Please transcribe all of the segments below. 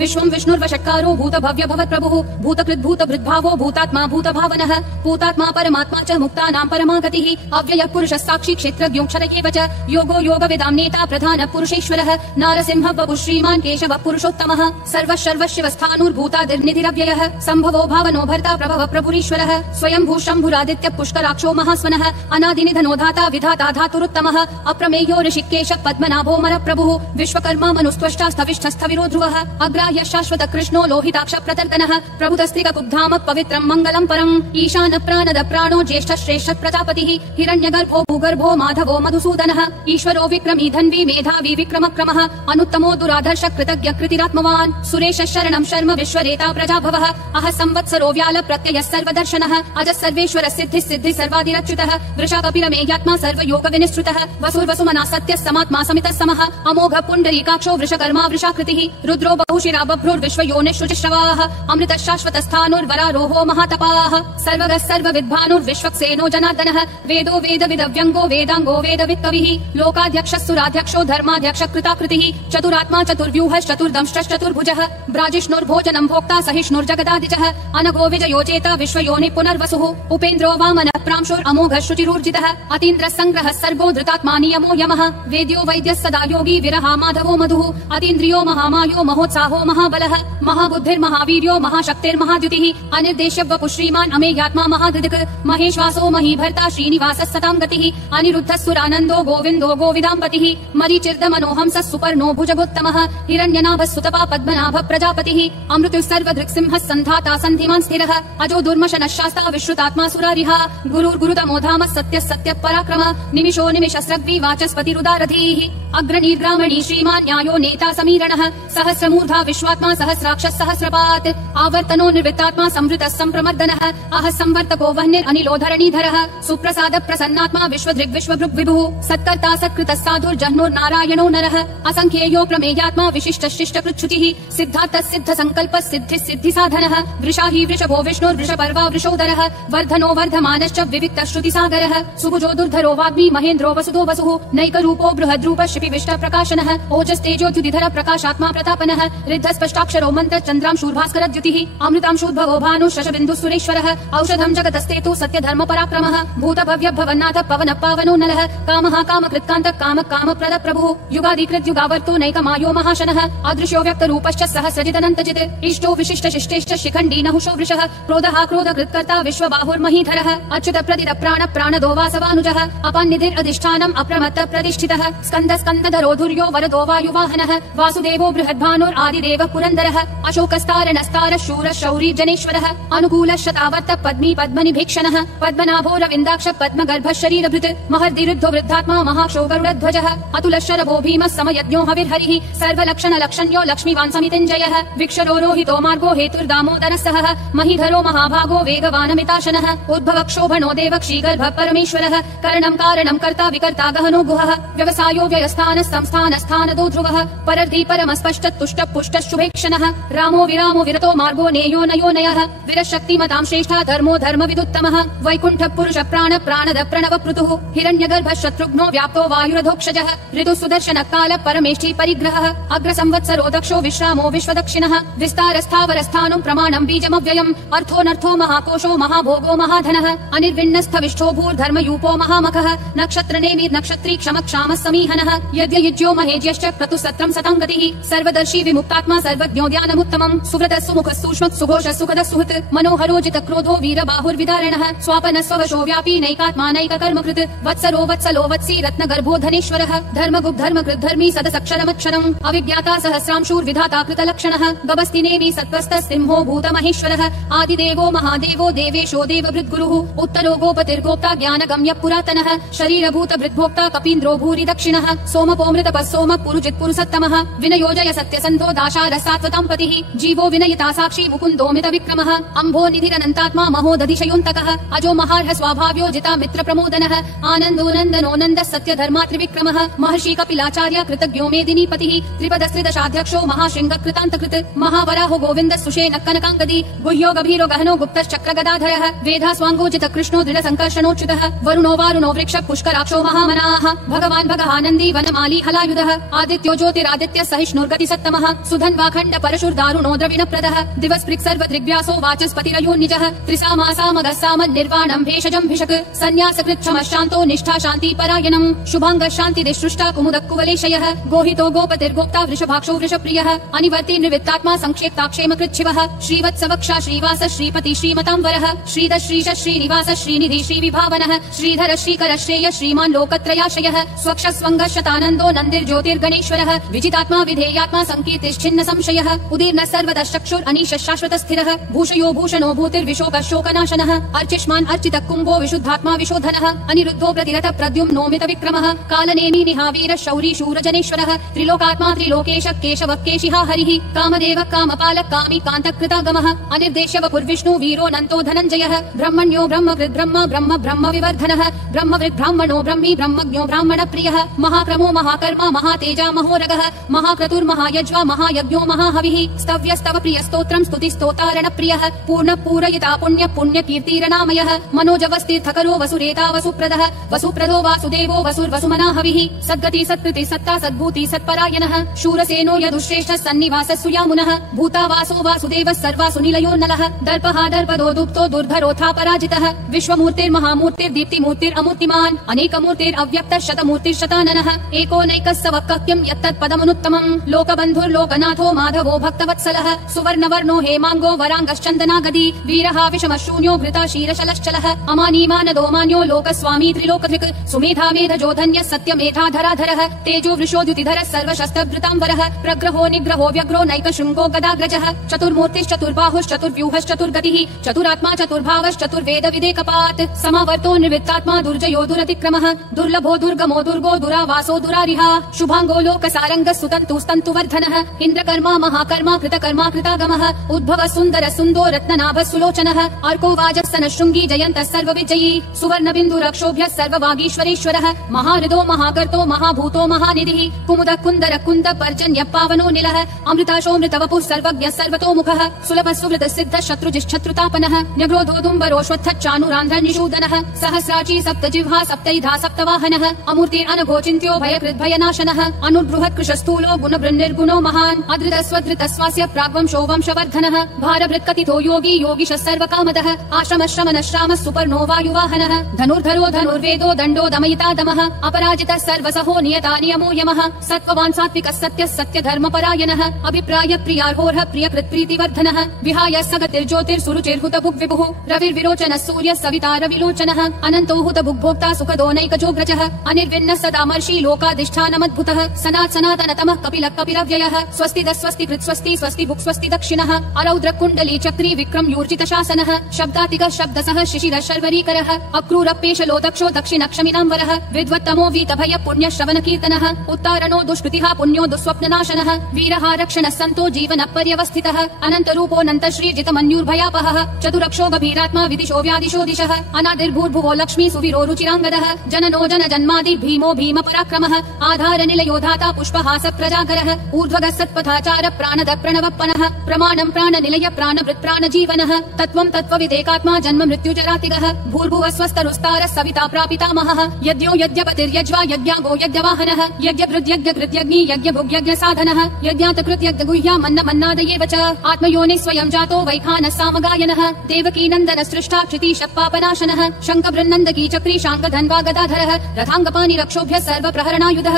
विश्वं विष्णुर्वषट्कारो भूत भव्य भवत् प्रभुः भूतकृद् भूत भृद्भावो भूतात्मा भूत भावनः पूतात्मा परमात्मा च मुक्तानां परमागतिः अव्ययः पुरुषः साक्षी क्षेत्रज्ञोऽक्षर एव च योगो योगविदां नेता प्रधानः पुरुषेश्वरः नारसिंहः वपुः श्रीमान् केशवः पुरुषोत्तमः सर्वः सर्वशिवस्थाणुर्भूतादिर्निधिरव्ययः सम्भवो भावनो भर्ता प्रभवः प्रभुरीश्वरः स्वयंभू शम्भुरादित्यः पुष्कराक्षो महास्वनः अनादिनिधनो धाता विधाता धातुरुत्तमः अप्रमेयो ऋषिकेशः पद्मनाभोऽमर प्रभुः विश्वकर्मा मनुस्त्वष्टा स्थविष्ठस्थविरो ध्रुवः अग्राह्य शाश्वत कृष्णो लोहिताक्ष प्रतर्दनः प्रभुतस्त्रिककुब्धाम पवित्रं मङ्गलं परम् ईशान प्राणद प्राणो ज्येष्ठ श्रेष्ठ प्रजापतिः हिरण्यगर्भो भूगर्भो माधवो मधुसूदनः ईश्वरो विक्रमी धन्वी मेधावी विक्रमक्रमः अनुत्तमो दुराधर्ष कृतज्ञ कृतिरात्मवान् सुरेश शरणं शर्म विश्वरेता प्रजाभवः अह संवत्सरो व्याल प्रत्ययः सर्वदर्शनः अज सर्वेश्वर सिद्धि सिद्धि सर्वादिरच्युतः वृषा कपिलमेयात्मा सर्वयोग विनिश्रुतः वसुर्वसुमना सत्यः समात्मा समितः समः अमोघ पुण्डरीकाक्षो वृषकर्मा वृषाकृतिः रुद्रो बहुशिरा बभ्रुर्विश्वयोनिश्रुतिश्रवाः अमृतः शाश्वतस्थानुर्वरारोहो महातपाः सर्वगः सर्वविद्भानुर्विश्वक्सेनो जनार्दनः वेदो वेदविदव्यङ्गो वेदाङ्गो वेदवित्कविः लोकाध्यक्षः सुराध्यक्षो धर्माध्यक्ष कृताकृतिः चतुरात्मा चतुर्व्यूहश्चतुर्दंष्ट्रश्चतुर्भुजः ब्राजिष्णुर्भोजनं भोक्ता सहिष्णुर्जगदादिजः अनघो विजयो चेता विश्वयोनि पुनर्वसुः उपेन्द्रो वामनः प्रांशुरमोघः शुचिरूर्जितः अतीन्द्रः सङ्ग्रहः सर्गो धृतात्मा नियमो यमः वेद्यो वैद्यः सदा योगी विरहा माधवो मधुः अतीन्द्रियो महामायो महोत्साहो महाबलः महाबुद्धिर्महावीर्यो महाशक्तिर्महाद्युतिः अनिर्देश्य वपुः श्रीमान् अमेयात्मा महाधृदिक् महेश्वासो महीभर्ता श्रीनिवासः सतां गतिः अनिरुद्धः सुरानन्दो गोविन्दो गोविदाम्पतिः मरीचिर्दमनोहंसः सुपर्णो भुजगोत्तमः हिरण्यनाभः सुतपा पद्मनाभः प्रजापतिः अमृतुः सर्वदृक्सिंहः सन्धाता सन्धिमान् स्थिरः अजो दुर्मशनः शास्ता विश्रुतात्मा सुरारिः गुरुर्गुरुतमो धामः सत्यः सत्यः पराक्रमः निमिषो निमिषस्रग्वी वाचस्पतिरुदारधीः अग्रणीर्ग्रामणी श्रीमान् न्यायो नेता समीरणः सहस्रमूर्धा विश्वात्मा सहस्राक्षः सहस्रपात् आवर्तनो निर्वृत्तात्मा संवृतः सम्प्रमर्दनः अह संवर्तको वह्निरनिलो धरणीधरः सुप्रसाद प्रसन्नात्मा विश्वदृग्विश्वभृग्विभुः सत्कर्ता सत्कृतः साधुर्जह्नुर्नारायणो नरः असंख्येयो प्रमेयात्मा विशिष्ट शिष्ट कृच्छ्रुतिः सिद्धार्थः सिद्ध संकल्पः सिद्धिः सिद्धि साधनः वृषाही वृषभो विष्णुर्वृषपर्वा वृषोदरः वर्धनो वर्धमानश्च विविक्तः श्रुतिसागरः सुभुजो दुर्धरो वाग्मी महेन्द्रो वसुदो वसुः नैकरूपो बृहद्रूपः शिपिविष्ट प्रकाशनः ओजस्तेजोद्युतिधर प्रकाशात्मा प्रतापनः रिद्ध स्पष्टाक्षरो मन्त्र चन्द्रां शूर्भास्कर द्युतिः अमृतां शूद्भवो भानु शशबिन्दु सुरेश्वरः औषधं जगतस्तेतु सत्य धर्म पराक्रमः भूत भव्य भवन्नाथ पवन पावनो नरः कामः कामकृत्कान्तः काम कामप्रद प्रभुः युगाधिकृत युगावर्तो नैकमायो महाशनः अदृश्यो व्यक्त रूपश्च सहस्रजिदनन्तजित् इष्टो विशिष्ट शिष्टेश्च शिखण्डी नहुषो वृषः क्रोधः क्रोधकृत्कर्ता विश्वबाहुर्महीधरः अच्युत प्रदित प्राण प्राणदो वासवानुजः अपान्निधिरधिष्ठानम् अप्रमत्त प्रतिष्ठितः स्कन्द स्कन्दधरो धुर्यो वरदो वायुवाहनः वासुदेवो बृहद्भानुरादिदेवः पुरन्दरः अशोकस्तारणस्तारः शूरः शौरी जनेश्वरः अनुकूलः शतावर्त पद्मी पद्मनिभीक्षणः पद्मनाभो रविन्दाक्ष पद्मगर्भः शरीरभृत् महर्दिरुद्धो वृद्धात्मा महाक्षोगरुडध्वजः अतुलः शरभो भीमः समयज्ञो हविर्हरिः सर्वलक्षण लक्षण्यो लक्ष्मीवान् समितिञ्जयः विक्षरोरोहितो मार्गो हेतुर्दामोदरः सहः महीधरो महाभागो वेगवानमिताशनः उद्भव क्षोभणो देव क्षीगर्भः परमेश्वरः करणं कारणं कर्ता विकर्ता गहनो गुहः व्यवसायो व्ययस्थानः संस्थानस्थानदो ध्रुवः परर्धी परमस्पष्ट तुष्ट पुष्ट शुभेक्षणः रामो विरामो विरतो मार्गो नेयो नयो नयः विरशक्तिमतां श्रेष्ठा धर्मो धर्मविदुत्तमः वैकुण्ठ पुरुष प्राण प्राणद प्रणव पृतुः हिरण्यगर्भः शत्रुघ्नो व्याप्तो वायुरधोक्षजः ऋतु सुदर्शन काल परमेष्ठी परिग्रहः अग्र संवत्सरो दक्षो विश्रामो विश्वदक्षिणः विस्तारस्थावरस्थानं प्रमाणं बीजमव्ययम् अर्थोऽनर्थो महाकोशो महाभोगो महाधनः अनिर्विण्णस्थविष्ठो भूर्धर्मयूपो महामखः नक्षत्रनेमि नक्षत्री क्षमक्षामः समीहनः यज्ञयुज्यो महेज्यश्च क्रतुसत्रं सताङ्गतिः सर्वदर्शी विमुक्तात्मा सर्वज्ञोद्यानमुत्तमम् सुव्रतः सुमुखः सूक्ष्मः सुघोषः सुखदः सुहृत् मनोहरोजित क्रोधो वीरबाहुर्विदारणः स्वापनः स्ववशो व्यापी नैकात्मा नैककर्मकृत् वत्सरो वत्सलो वत्सी रत्नगर्भो धनेश्वरः धर्मगुप् धर्मकृत् धर्मी सदसक्षरमक्षरम् अविज्ञाता सहस्रांशूर्विधाता कृतलक्षणः गभस्तिनेमि सत्त्वस्तः सिंहो भूतमहेश्वरः आदिदेवो महादेवो देवेशो देवभृद्गुरुः उत्तरो गोपतिर्गोप्ता ज्ञानगम्यः पुरातनः शरीरभूत भृद्भोक्ता कपीन्द्रो भूरि दक्षिणः सोमपोमृतपः सोमः पुरुजित् पुरुषोत्तमः विनयोजय सत्यसन्धो दाशा संसार सात्वतां पतिः जीवो विनयिता साक्षी मुकुन्दो मित विक्रमः अम्भो निधिरनन्तात्मा महोदधिशयोऽन्तकः अजो महार्ह स्वाभाव्यो जिता मित्र प्रमोदनः आनन्दो नन्दनो नन्दः सत्य धर्मा त्रिविक्रमः महर्षि कपिलाचार्य कृतज्ञो मेदिनीपतिः त्रिपदस्त्रिदशाध्यक्षो महाशृङ्ग कृतान्तकृत् महावराहो गोविन्द सुषेण कनकाङ्गदी गुह्यो गभीरो गहनो गुप्तश्चक्र गदाधरः वेधा स्वाङ्गोजित कृष्णो दृढ संकर्षणोच्युतः वरुणो वारुणो वृक्ष पुष्कराक्षो महामनाः भगवान् भगहानन्दी वनमाली हलायुधः आदित्यो ज्योतिरादित्य सहिष्णुर्गति सत्तमः सुधन्वाखण्ड परशुर्दारुणो द्रविणप्रदः दिवस्पृक् सर्वदृग्व्यासो वाचस्पतिरयो निजः त्रिसामासामगस्साम निर्वाणं भेषजं भिषक् सन्न्यासकृच्छमशान्तो निष्ठा शान्ति परायणम् शुभाङ्गः शान्तिदिसृष्टा कुमुदः कुवलेशयः गोहितो गोपतिर्गोप्ता वृषभाक्षो वृषप्रियः अनिवर्ति निवृत्तात्मा संक्षेप्ताक्षेम कृच्छिवः श्रीवत्सवक्षा श्रीवास श्रीपति श्रीमताम्बरः श्रीध श्रीश श्रीनिवास श्रीनिधि श्रीविभावनः श्रीधर श्रीकर श्रेय श्रीमान् लोकत्रयाशयः स्वक्ष स्वङ्गः शतानन्दो नन्दिर्ज्योतिर्गणेश्वरः विजितात्मा विधेयात्मा संकीर्तिश्छिन्न संशयः उदीर्णः सर्वतः चक्षुर् अनीशः शाश्वत स्थिरः भूषयो भूषणो भूतिर्विशोकः शोकनाशनः अर्चिष्मान् अर्चितः कुम्भो विशुद्धात्मा विशोधनः अनिरुद्धो प्रतिरथ प्रद्युम्नो मित विक्रमः कालनेमी निहावीरः शौरी शूरजनेश्वरः त्रिलोकात्मा त्रिलोकेश केशवः केशिहा हरिः कामदेव कामपालः कामी कान्तकृतागमः अनिर्देश्य वपुर्विष्णु वीरो नन्तो धनञ्जयः ब्रह्मण्यो ब्रह्मकृद् ब्रह्म ब्रह्म ब्रह्म विवर्धनः ब्रह्मवृद् ब्राह्मणो ब्रह्मी ब्रह्मज्ञो ब्राह्मण प्रियः महाक्रमो महाकर्मा महातेजा महोरगः महाक्रतुर्महायज्वा महायज्ञो महाहविः स्तव्य स्तव प्रिय स्तोत्रम् स्तुति स्तोतारण प्रियः पूर्ण पूरयिता पुण्य पुण्य कीर्तिरनामयः मनोजवस्तीर्थकरो वसुरेता वसुप्रदः वसुप्रदो वासुदेवो वसुर्वसुमना हविः सद्गति सत्कृति सत्ता सद्भूति सत्परायणः शूरसेनो यदुश्रेष्ठः सन्निवासः सुयामुनः भूतावासो वासुदेवः सर्वासु निलयो नलः दर्पः दर्पदो दुप्तो दुर्धरोऽथा पराजितः विश्वमूर्तिर्महामूर्तिर्दीप्तिमूर्तिरमूर्तिमान् अनेकमूर्तिरव्यक्तः शतमूर्तिर्शताननः एको नैकः सवक्क्यम् यत्तत्पदमनुत्तमम् लोकबन्धुर्लोकनाथो माधवो भक्तवत्सलः सुवर्णवर्णो हेमाङ्गो वराङ्गश्चन्दनागदी वीरः विषमः शून्यो घृता क्षीरशलश्चलः अमानीमानदो मान्यो लोकस्वामी त्रिलोकधृक् सुमेधा मेधजोधन्यः सत्यमेधाधराधरः तेजो वृषोद्युतिधरः सर्वशस्त्रभृताम्बरः प्रग्रहो निग्रहो व्यग्रो नैकशृङ्गो गदाग्रजः चतुर्मूर्तिश्चतुर्बाहुश्चतुर्व्यूहश्चतुर्गतिः चतुरात्मा चतुर्भावश्चतुर्वेद विदेकपात् समावर्तो निवृत्तात्मा दुर्जयो दुरतिक्रमः दुर्लभो दुर्गमो दुर्गो दुरावासो दुरारिहा शुभाङ्गो लोकसारङ्गः सुतन्तुस्तन्तुवर्धनः इन्द्रकर्मा महाकर्मा कृतकर्मा कृतागमः उद्भवः सुन्दर सुन्दो रत्ननाभः सुलोचनः अर्को वाजः शृङ्गी जयन्तः सर्वविजयी सुवर्णबिन्दुरक्षोभ्यः सर्ववागीश्वरेश्वरः महाहृदो महाकर्तो महाभूतो महानिधिः कुमुदः कुन्दर कुन्द पर्जन्यः पावनो निलः अमृताशोऽमृतवपुः सर्वज्ञः सर्वतोमुखः सुलभः सुवृतः सिद्धः शत्रुजिश्शत्रुतापनः न्यग्रोधोदुम्बरोऽश्वत्थः चाणूरान्ध्रनिषूदनः सहस्राची सप्तजिह्वा सप्तैधा सप्तवाहनः अमूर्तिरनघोचिन्त्यो भयकृद्भयनाशनः अनुबृहत्कृशस्थूलो गुणबृन्निर्गुणो महान् अधृतस्वधृतस्वास्य प्राग्वंशो वंशवर्धनः भारभृत्कथितो योगी योगिशः सर्वकामदः आश्रमश्रमनश्रामः सुपर्णो वायुवाहनः धनुर्धरो धनुर्वेदो दण्डो दमयिता दमः अपराजितः सर्वसहो नियता नियमो यमः सत्त्ववान् सात्विकः सत्यः सत्यधर्मपरायणः अभिप्राय प्रियार्होर्ह प्रियकृत्प्रीतिवर्धनः विहाय सगतिर्ज्योतिर्सुरुचिर्हुतभुग् विभुः रविर्विरोचनः सूर्यः सविता रविलोचनः अनन्तो हुतभुग्भोक्ता सुखदोनैकजोग्रजः अनिर्विन्नः सदामर्षि लोकाधिष्ठानमद्भुतः सनातनतमः कपिलः कपिलव्ययः स्वस्तिदः स्वस्तिकृत् स्वस्ति स्वस्ति भुक् स्वस्ति दक्षिणः अरौद्र कुण्डली चक्री विक्रम यूर्जित शासनः शब्दातिकः शब्दसः शिशिरः शर्वरीकरः अक्रूरपेशलो दक्षो दक्षिणक्षमिनाम्बरः विद्वत्तमो वीतभय पुण्यश्रवण कीर्तनः उत्तारणो दुष्कृतिः पुण्यो दुःस्वप्ननाशनः वीरः रक्षणः सन्तो जीवनः पर्यवस्थितः अनन्तरूपोऽनन्त श्रीजितमन्युर्भयापहः चतुरक्षो गभीरात्मा विदिशो व्यादिशो दिशः अनादिर्भूर्भुवो लक्ष्मी सुवीरो रुचिराङ्गदः जननो जन जन्मादि भीमो भीम पराक्रमः आधार निलयो धाता पुष्पहास प्रजागरः ऊर्ध्वगः सत्पथाचार प्राणद प्रणवप्पनः प्रमाणम् प्राणनिलय प्राणवृत् प्राणजीवनः तत्त्वम् तत्त्वविदेकात्मा जन्म मृत्युजरातिगः भूर्भुवः स्वस्तरुस्तारः सविता प्रापितामहः यज्ञो यज्ञपतिर्यज्वा यज्ञागो यज्ञवाहनः यज्ञभृद्यज्ञकृत्यग्नि यज्ञभुग्यज्ञसाधनः यज्ञातकृत्यज्ञगुह्या मन्नमन्नादयेव च आत्मयोनिः स्वयं जातो वैखानः सामगायनः देवकी नन्दन सृष्टा क्षितिशपापनाशनः शङ्खबृन्नन्दकी चक्री शाङ्गधन्वा गदाधरः रथाङ्गपाणि रक्षोभ्यः सर्वप्रहरणायुध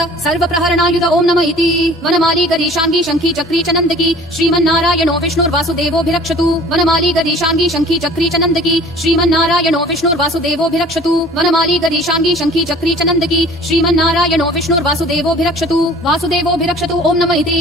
ॐ नमः इति वनमाली गरीशाङ्गी शङ्खी चक्री च नन्दकी श्रीमन्नारायणो विष्णुर्वासुदेवोऽभिरक्षतु वनमाली गरीशाङ्गी शङ्खी चक्री च नन्दकी श्रीमन्नारायणो विष्णुर्वासुदेवोऽभिरक्षतु वनमाली गरीशाङ्गी शङ्खी चक्री च नन्दकी श्रीमन्नारायणो विष्णुर्वासुदेवोऽभिरक्षतु वासुदेवोऽभिरक्षतु ॐ नमः इति